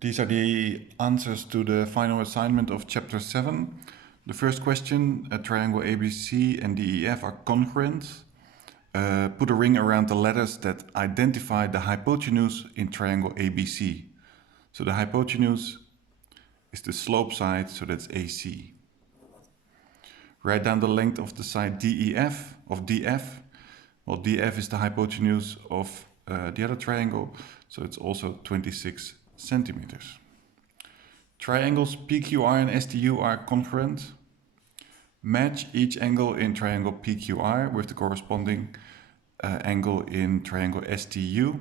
These are the answers to the final assignment of chapter 7. The first question, a triangle ABC and DEF are congruent. Put a ring around the letters that identify the hypotenuse in triangle ABC. So the hypotenuse is the slope side, so that's AC. Write down the length of the side DEF, of DF. Well, DF is the hypotenuse of the other triangle, so it's also 26 centimeters. Triangles PQR and STU are congruent. Match each angle in triangle PQR with the corresponding angle in triangle STU.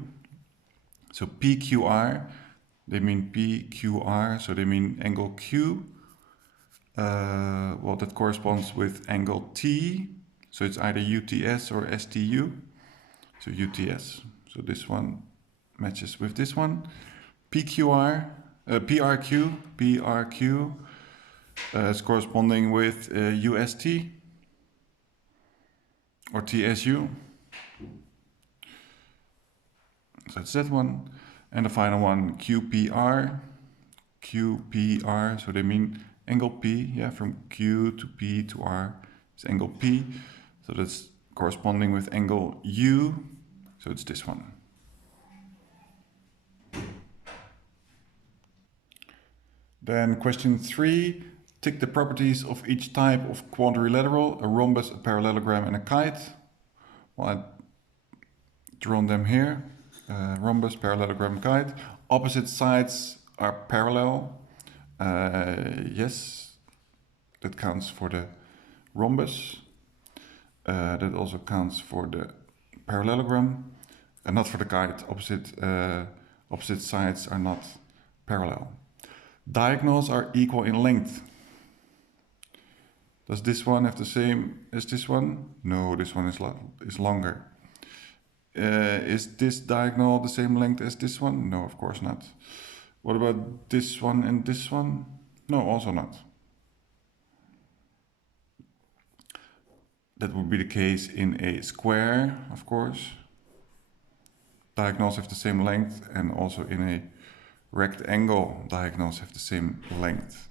So PQR, they mean PQR, so they mean angle Q. Well, that corresponds with angle T, so it's either UTS or STU. So UTS, so this one matches with this one. PQR, PRQ is corresponding with UST or TSU. So that's that one. And the final one, QPR, so they mean angle P, yeah, from Q to P to R is angle P. So that's corresponding with angle U, so it's this one. Then question 3, tick the properties of each type of quadrilateral, a rhombus, a parallelogram, and a kite. Well, I've drawn them here, rhombus, parallelogram, kite. Opposite sides are parallel. Yes, that counts for the rhombus. That also counts for the parallelogram, and not for the kite. Opposite sides are not parallel. Diagonals are equal in length. Does this one have the same as this one? No, this one is longer. Is this diagonal the same length as this one? No, of course not. What about this one and this one? No, also not. That would be the case in a square, of course. Diagonals have the same length, and also in a rectangle, diagonals have the same length,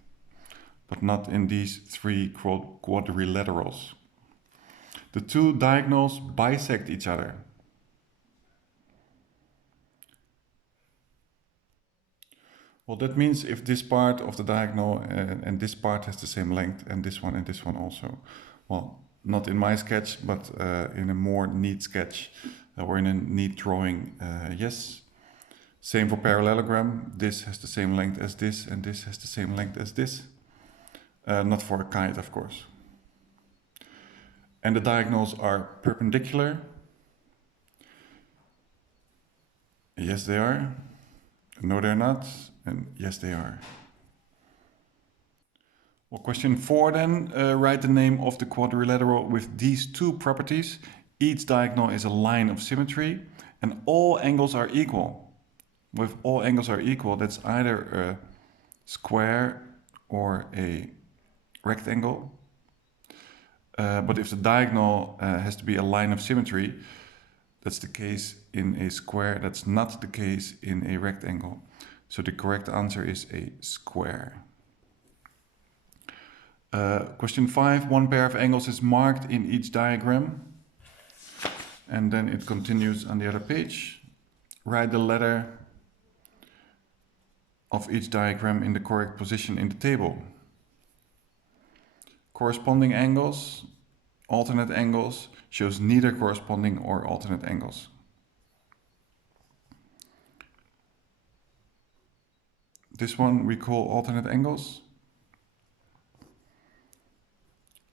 but not in these three quadrilaterals. The two diagonals bisect each other. Well, that means if this part of the diagonal and this part has the same length, and this one also. Well, not in my sketch, but in a more neat sketch or in a neat drawing, yes. Same for parallelogram. This has the same length as this, and this has the same length as this. Not for a kite, of course. And the diagonals are perpendicular. Yes, they are. No, they're not. And yes, they are. Well, question 4 then. Write the name of the quadrilateral with these two properties. Each diagonal is a line of symmetry, and all angles are equal. With all angles are equal, that's either a square or a rectangle. But if the diagonal has to be a line of symmetry, that's the case in a square, that's not the case in a rectangle. So the correct answer is a square. Question 5, one pair of angles is marked in each diagram. And then it continues on the other page. Write the letter of each diagram in the correct position in the table. Corresponding angles, alternate angles, shows neither corresponding or alternate angles. This one we call alternate angles.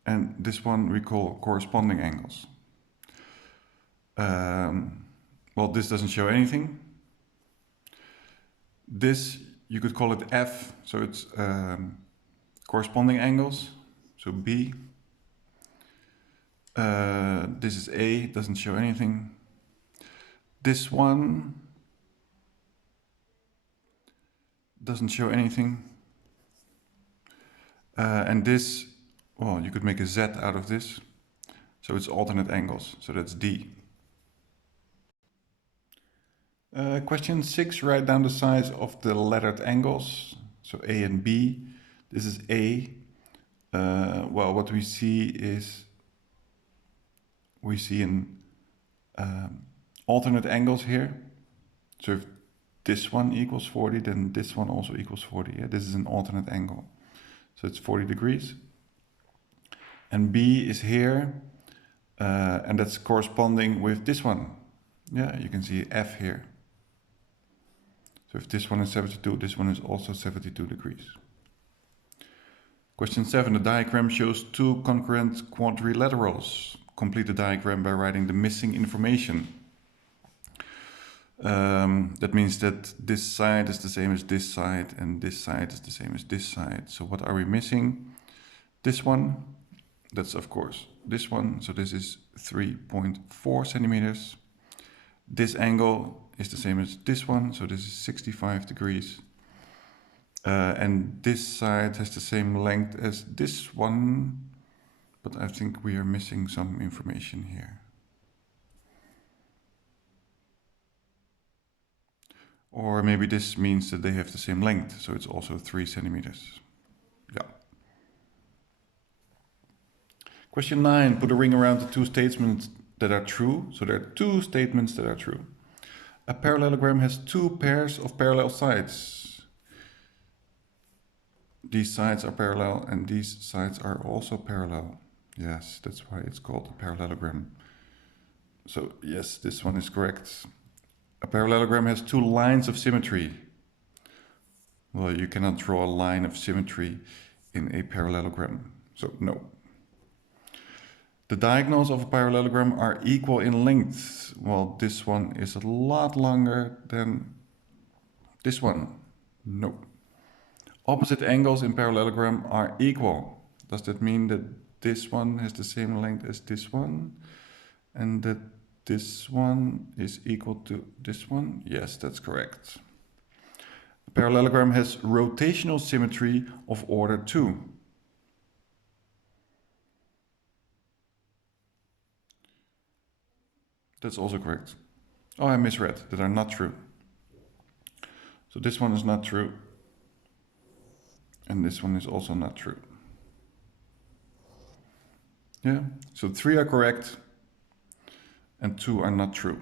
And this one we call corresponding angles. Well, this doesn't show anything. This, you could call it F, so it's corresponding angles, so B. This is A, doesn't show anything. This one doesn't show anything. And this, well, you could make a Z out of this, so it's alternate angles, so that's D. Question 6, write down the size of the lettered angles. So A and B. This is A. Well, what we see is we see an alternate angles here. So if this one equals 40, then this one also equals 40. Yeah? This is an alternate angle. So it's 40 degrees. And B is here, and that's corresponding with this one. Yeah, you can see F here. So if this one is 72, this one is also 72 degrees. Question 7, the diagram shows two concurrent quadrilaterals. Complete the diagram by writing the missing information. That means that this side is the same as this side and this side is the same as this side. So what are we missing? This one, that's of course this one. So this is 3.4 centimeters. This angle is the same as this one. So this is 65 degrees. And this side has the same length as this one, but I think we are missing some information here. Or maybe this means that they have the same length, so it's also 3 centimeters. Yeah. Question 9, put a ring around the two statements that are true. So there are two statements that are true. A parallelogram has two pairs of parallel sides. These sides are parallel and these sides are also parallel. Yes, that's why it's called a parallelogram. So yes, this one is correct. A parallelogram has two lines of symmetry. Well, you cannot draw a line of symmetry in a parallelogram, so no. The diagonals of a parallelogram are equal in length. Well, this one is a lot longer than this one. No. Opposite angles in parallelogram are equal. Does that mean that this one has the same length as this one? And that this one is equal to this one? Yes, that's correct. A parallelogram has rotational symmetry of order 2. That's also correct. Oh, I misread. That are not true. So this one is not true. And this one is also not true. Yeah, so 3 are correct and 2 are not true.